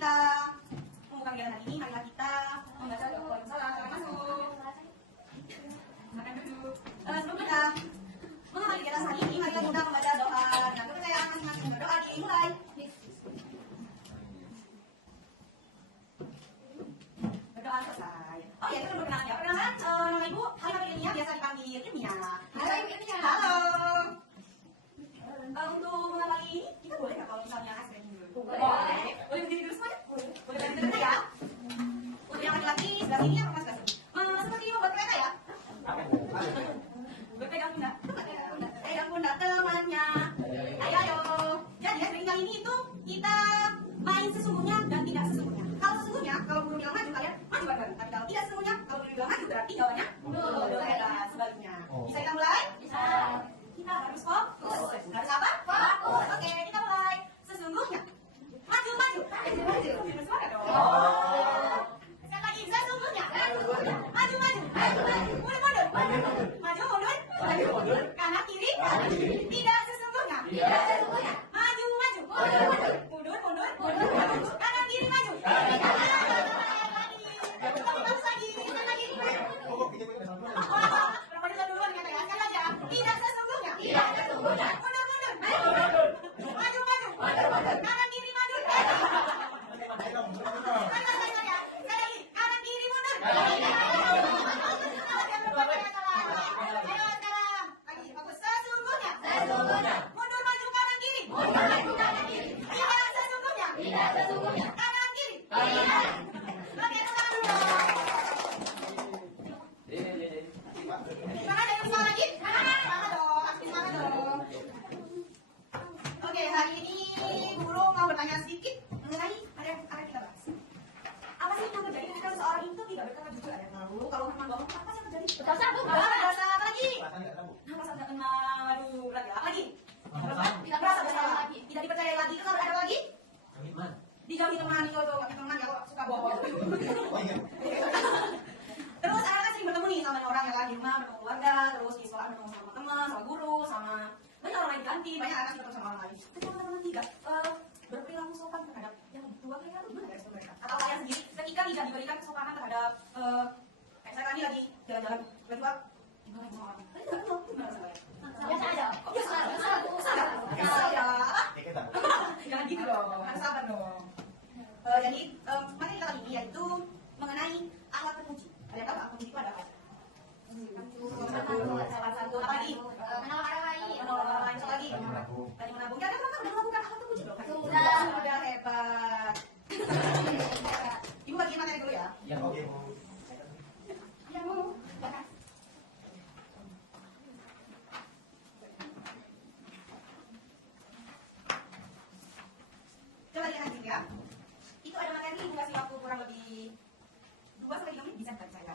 kita membuka kegiatan hari ini, marilah kita membaca doa salat. Masuk. Makan dulu. Sebelum kita mengambil kegiatan hari ini, marilah kita membaca doa dan kepercayaan masing-masing. Berdoa dimulai. Berdoa selesai. Oh ya, kita perkenalan ya. Perkenalan, nama Ibu Halimah Ilmiah, biasa dipanggil Ilmiah. Halo Ibu Ilmiah. Halo. Untuk mengawali ini, kita boleh nggak kalau misalnya SPM dulu? Boleh. Boleh berdiri dulu semuanya? Boleh. Boleh berdiri ya? Untuk yang laki-laki sebelah sini, yang sebelah sini. Seperti ini membuat kereta ya? Berpegang pundak. Pegang pundak temannya. Ayo, ayo. Jadi ya, sering kali ini itu kita main sesungguhnya dan tidak sesungguhnya. Kalau sesungguhnya, kalau guru bilang maju, kalian maju bareng. Tapi kalau tidak sesungguhnya, kalau guru bilang maju, berarti jawabannya mundur. Sebaliknya. Bisa kita mulai? Bisa. Kita harus fokus. Harus apa? Fokus. Oke, kita mulai. Sesungguhnya. Maju, maju. Maju. Bersuara dong. Sekali lagi, sesungguhnya. Maju, maju. Mundur, mundur. Maju, mundur. Kanan, kiri. Tidak sesungguhnya. Maju, maju. Mundur, mundur. Kanan, kiri, maju. Bagus lagi. Sekali lagi. Berapa duluan kata ya? Sekali lagi ya. Tidak sesungguhnya. Mundur, mundur. Maju, maju. Kanan, kiri, maju. Sekali lagi. Kanan, kiri, mundur. Ayo sekarang. Lagi. Fokus. Sesungguhnya. Mundur, maju, kanan, kiri. Tidak sesungguhnya. Kanan, kiri. Oke, sekarang dulu. Semangat, ada usaha lagi? Semangat dong, pasti semangat dong. Oke, hari ini guru mau bertanya sedikit mengenai ada yang akan kita bahas. Apa sih yang terjadi ketika seseorang itu tidak berkata jujur? Ada yang malu, kalau memang bohong, apa sih yang terjadi? Berdosa apa lagi? Merasa tidak kenal, aduh, berarti apa lagi? Tidak merasa bersalah lagi, tidak dipercaya lagi, itu ada lagi? Dijauhi teman, itu tuh, teman yang suka bohong. Terus anak-anak sering bertemu nih sama orang yang lagi di rumah, bertemu keluarga, terus di sekolah bertemu sama teman, sama guru, sama banyak orang lain ganti, banyak anak bertemu sama orang lain. Ketika teman-teman tidak berperilaku sopan terhadap yang tua, kayaknya gimana ya respon mereka? Atau kalian sendiri ketika tidak diberikan kesopanan terhadap kayak saya tadi lagi jalan-jalan tiba-tiba gimana sama orang? Tadi nggak kenal, gimana rasanya? Biasa aja. Oh biasa aja. Biasa ya. Jangan gitu dong, harus sabar dong. Jadi materi kita kali ini yaitu mengenai alat pemuji. Ada yang tahu alat pemuji itu ada apa? Apa lagi? Menolong orang lain. Apa lagi? Tadi menabung. Ya ada orang udah melakukan alat pemuji belum? Sudah hebat. Ibu bagi materi dulu ya. Ya oke. Ya Bu. Coba lihat ya. Itu ada materi dikasih waktu kurang lebih 2-3 menit bisa dari saya.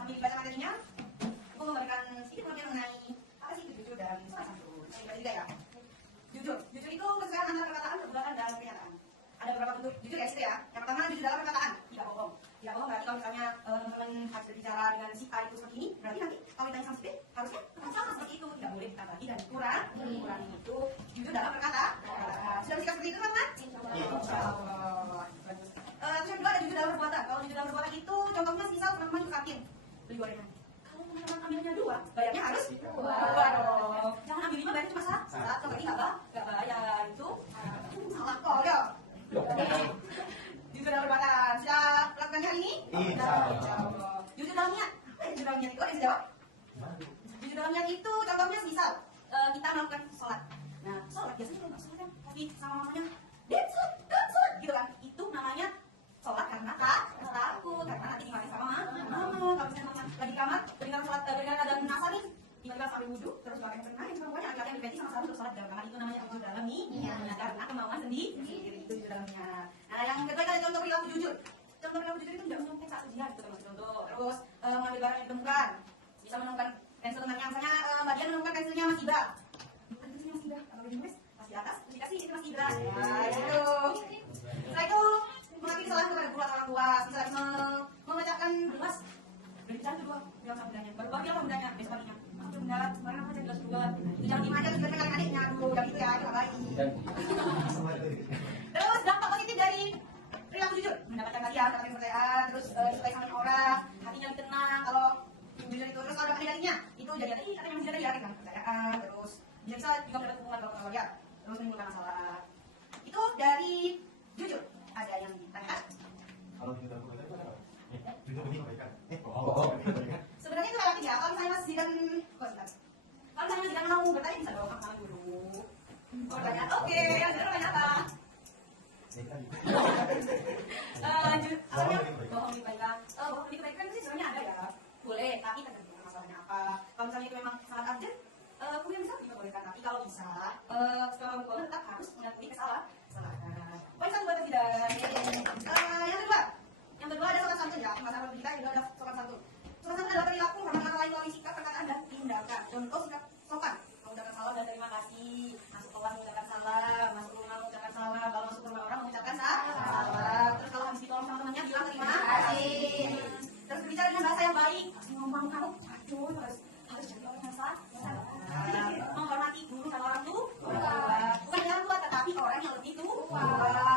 Sambil dibaca materinya, aku memberikan sedikit pengertian mengenai apa sih itu jujur dan salah satu. Saya juga ya. Jujur itu kesesuaian antara perkataan, perbuatan dan pernyataan. Ada beberapa bentuk jujur ya situ ya. Yang pertama jujur dalam perkataan, tidak bohong. Tidak bohong berarti kalau misalnya teman-teman harus berbicara dengan si A itu seperti ini, berarti nanti kalau ditanya sama si B harusnya sama seperti itu, tidak boleh ditambah dan kurang itu jujur dalam perkataan. Sudah bisa seperti itu teman-teman? Insya Allah. Terus yang kedua ada jujur dalam perbuatan. Kalau jujur dalam perbuatan itu contohnya misal teman-teman ke kantin beli gorengan. Kalau teman-teman ambilnya 2, bayarnya harus 2 dong. Jangan ambil 5 bayarnya cuma 1, berarti nggak bayar itu salah kok ya. Jujur dalam perbuatan. Sudah lakukan hari ini? Insya Allah. Jujur dalam niat. Apa ya jujur dalam niat itu? Ada yang jawab? Jujur dalam niat itu contohnya misal kita melakukan sholat. Nah sholat biasanya kalau nggak sholat kan tapi sama mamanya sholat gitu kan. Itu namanya sholat karena takut, karena nanti dimarahin sama mama. Kalau misalnya mama lagi kamar, berikan sholat, berikan ada asar nih, tiba-tiba sampai wudhu, terus pakai kena, itu pokoknya laki-laki yang berarti sama-sama terus sholat dalam kamar itu namanya jujur dalam niat, karena kemauan sendiri, itu jujur dalam niat. Nah, yang kedua ada contoh perilaku jujur. Contoh perilaku jujur itu tidak menyontek saat ujian, itu termasuk contoh. Terus mengambil barang yang ditemukan, bisa menemukan pensil temannya, misalnya Mbak Dian menemukan pensilnya Mas Ibra. Pensilnya Mas Ibra, kalau di nulis pas di atas, dikasih itu Mas Ibra. Ya, gitu. Setelah itu mengakui kesalahan kepada guru atau orang tua, bisa memecahkan gelas. Berbicara kedua, bilang sama bundanya. Baru pagi apa bundanya? Besok paginya. Oke bunda, kemarin aku cek gelas dua. Itu jangan diem aja, terus biar adik-adiknya dulu. Yang itu ya, itu gak baik. Terus dampak positif dari perilaku jujur, mendapatkan hadiah, mendapatkan kepercayaan, terus disukai sama orang, hatinya lebih tenang. Kalau jujur itu, terus kalau dapat adik-adiknya, itu jadi katanya yang jujur tadi ya, kan kepercayaan, terus dia bisa juga mendapat hubungan kalau keluarga, terus menimbulkan masalah. Itu dari jujur. Ada yang ditanyakan? Kalau kita lakukan itu apa? Jujur ini kebaikan. Sebenarnya itu relatif ya. Kalau misalnya Mas Zidan, kalau misalnya Mas Zidan mau bertanya bisa dong sama guru. Bertanya, oke, yang benar banyak apa? Bohong di kebaikan. Bohong di kebaikan sih sebenarnya ada ya. Boleh, tapi tergantung masalahnya apa. Kalau misalnya itu memang sangat urgent, kemudian bisa diperbolehkan. Tapi kalau bisa, setelah memboleh tetap harus mengakui kesalahan. Poin satu buat Zidan. Yang kedua ada sopan santun ya. Masalah kita juga ada sopan santun. Sopan santun adalah perilaku hormat orang lain melalui sikap, perkataan dan tindakan. Contoh sikap sopan, mengucapkan salam dan terima kasih. Masuk kelas mengucapkan salam, masuk rumah mengucapkan salam, kalau masuk rumah orang mengucapkan salam. Terus kalau habis ditolong sama temannya bilang terima kasih. Terus berbicara dengan bahasa yang baik. Ngomong kamu, aduh harus jadi orang yang sabar. Menghormati guru sama orang tua. Bukan yang tua tetapi orang yang lebih tua.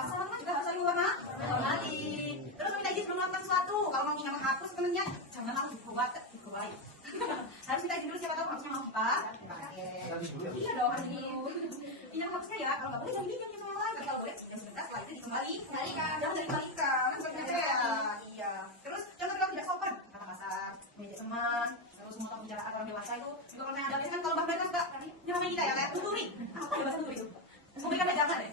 Sama juga harus saling menghormati. Terus minta izin sebelum melakukan sesuatu. Kalau mau ingin menghapus temennya, jangan langsung dibuat, dibuat. Harus minta izin dulu siapa tahu maksudnya mau kita. Iya dong, harus dulu. Iya maksudnya ya, kalau nggak boleh jangan bikin sama yang lain. Kalau boleh, yang sebentar setelah itu dikembalikan. Jangan dikembalikan, kan sebenarnya ya. Iya. Terus contoh kalau tidak sopan, kata kasar, mengejek teman, terus memotong pembicaraan orang dewasa itu. Juga kalau saya ada biasanya kan kalau bahkan kan suka nyamain kita ya kayak tuturi. Apa ya bahasa tuturi itu? Memberikan jangan deh.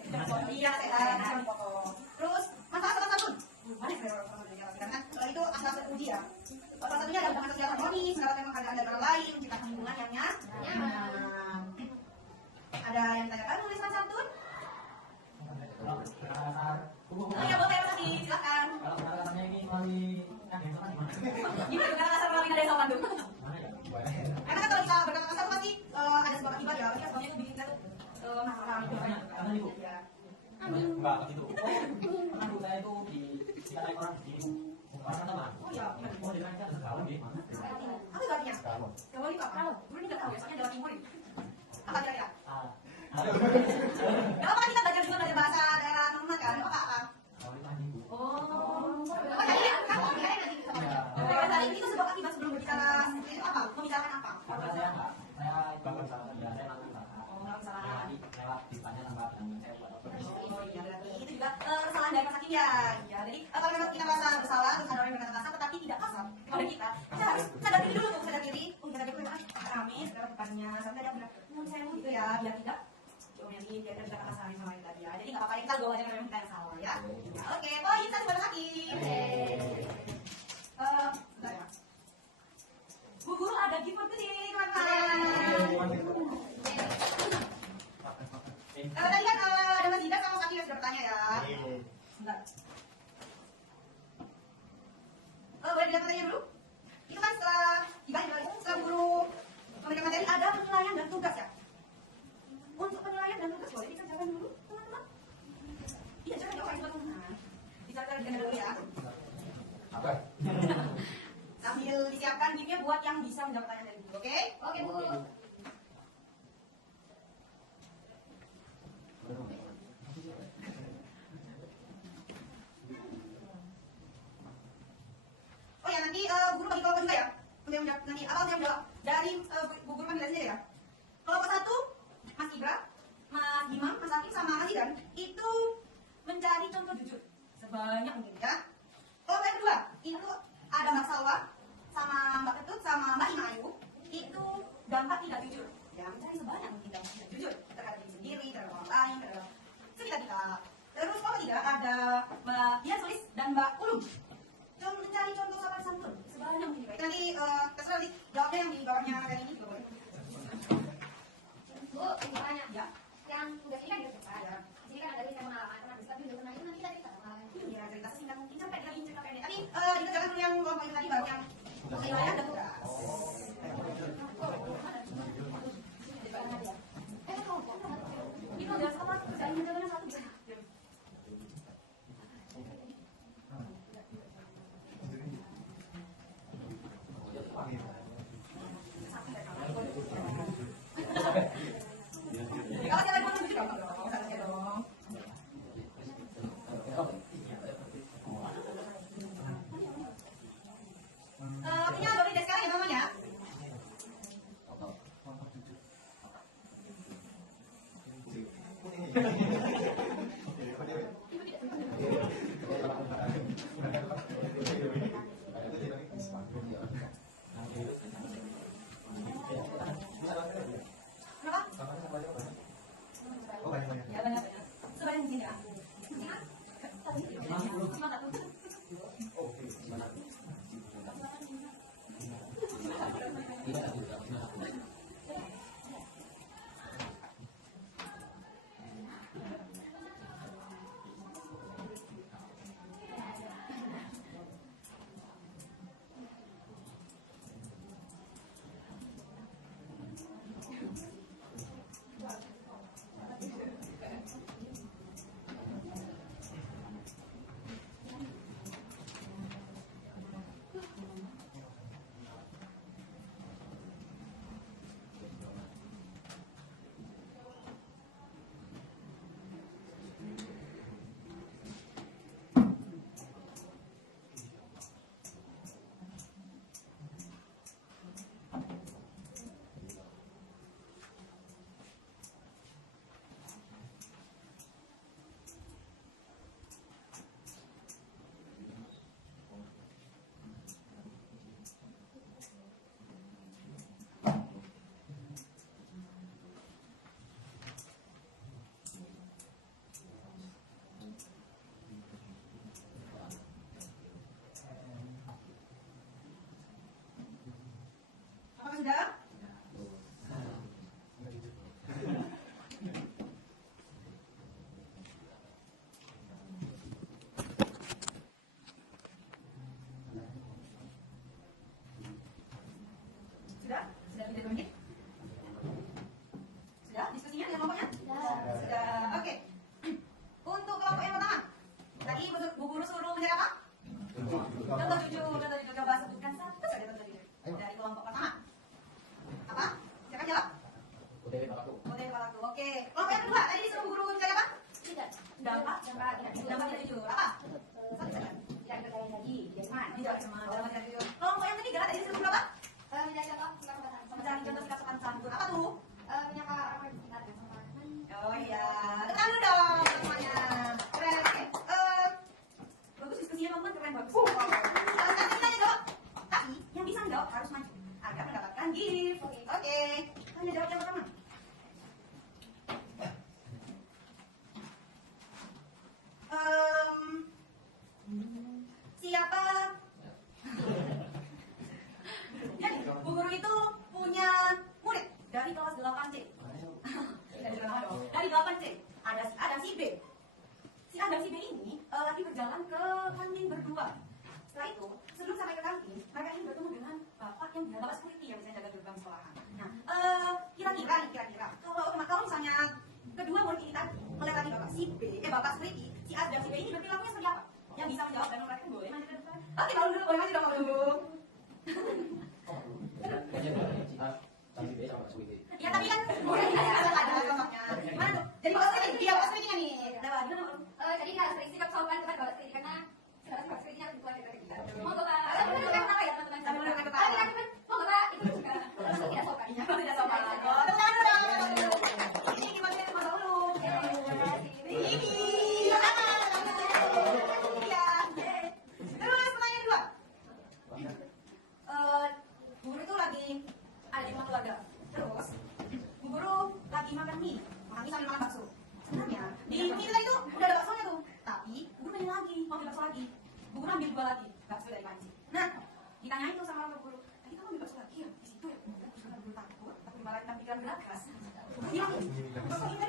Iya, jangan dipotong. Terus masalah sopan santun. Mana ya orang sopan santun karena itu asal uji ya. Salah satunya adalah hubungan sosial harmonis, mendapatkan penghargaan dari orang lain, menciptakan hubungan yang nyaman. Ada yang ditanyakan menulis sopan santun? Oh ya boleh tadi, silakan. Kalau kata-katanya ini melalui ada yang sopan gimana? Gimana berkata kasar melalui ada yang sopan dulu? Karena kan kalau kita berkata kasar pasti ada sebuah akibat ya, pasti sebabnya itu bikin kita tuh masalah. Karena itu. Enggak begitu. Karena dulu saya itu dikatain orang di orang teman. Oh iya. Oh dia kan ada sekawan di mana? Apa itu artinya? Kalau ini nggak tahu. Dulu ini nggak tahu ya, soalnya Jawa Timur ini. Apa kira-kira? Gak apa kita belajar juga dari bahasa daerah teman kan? Apa apa? Oh tadi itu sebuah akibat sebelum berbicara itu apa? Membicarakan apa? Saya bakal salah ya, saya lakukan salah. Oh, salah. Saya ditanya sama dan saya buat apa? Oh iya, berarti itu juga kesalahan dari Mas Hakim ya. Iya, jadi kalau memang kita merasa bersalah terus ada orang yang berkata kasar tetapi tidak kasar kepada kita harus sadar diri dulu tuh, sadar diri. Kita diri rame segala depannya sampai ada benar. Saya mau gitu ya, biar tidak diomelin, biar tidak kasar sama yang tadi ya. Jadi nggak apa-apa kita bawa aja memang kita yang salah ya. Oke, poin satu buat Hakim. Bentar ya. Bu Guru ada gift for today, teman-teman. Tadi kan ada Mas Ida sama Kaki yang sudah bertanya ya. Bentar. Boleh dilihat materi dulu? Itu kan setelah setelah guru memberikan materi ada penilaian dan tugas ya. Untuk penilaian dan tugas boleh dikerjakan dulu, teman-teman. Iya, jangan jawab teman-teman. Dikerjakan dulu ya. Apa? Sambil disiapkan giftnya buat yang bisa menjawab pertanyaan dari guru, oke? Oke, Bu. Oh ya, nanti guru bagi kelompok juga ya. Untuk yang menjawab nanti apa yang jawab dari Bu Guru panggil sendiri ya. Kelompok satu, Mas Ibra, Mas Imam, Mas Hakim sama Mas Zidan itu mencari contoh jujur sebanyak mungkin ya. Kelompok yang kedua itu ada Mbak Salwa sama Mbak Ketut sama Mbak Ima Ayu itu gambar tidak jujur ya, mencari sebanyak mungkin gambar tidak jujur terhadap diri sendiri, terhadap orang lain, terhadap sekitar kita. Terus kelompok tiga ada Mbak Dian Solis dan Mbak Ulum mencari contoh sopan santun sebanyak mungkin. Nanti terserah jawabnya yang di bawahnya materi ini juga boleh. C. Dari 8C ada si B. Si A dan si B ini lagi berjalan ke kantin berdua. Setelah itu, sebelum sampai ke kantin, mereka ini bertemu dengan bapak yang bapak security yang biasanya jaga gerbang sekolahan. Nah, kira-kira kalau misalnya kedua murid ini tadi melewati bapak si B, bapak security, si A dan si B ini berperilakunya seperti apa? Yang bisa menjawab dan mereka boleh maju ke depan. Oke, kalau dulu boleh maju dong, dulu. Ya tapi kan ada contohnya. Gimana tuh? Jadi bapak security, dia bapak security nih. Gimana? Jadi nggak sering sikap sopan depan bawa sendiri karena sebenarnya bawa sendirinya lebih tua daripada kita. Mau bapak, kenapa ya teman-teman? Sambil menurut kata. Mau bapak itu juga termasuk tidak sopan. Tidak sopan. Oh, tenang dong. Ini gimana ya Mas dulu? Ini. Iya. Terus pertanyaan kedua. Guru itu lagi ada di rumah keluarga. Terus guru lagi makan mie sambil makan bakso. Sebenarnya di mie kita itu udah ada baksonya tuh, tapi guru nanya lagi mau beli bakso lagi. Guru ambil 2 lagi bakso dari panci. Nah, ditanyain tuh sama guru, tadi kamu ambil bakso lagi ya? Di situ ya. Guru takut dimarahin pikiran berakas. Guru bilang, bakso ini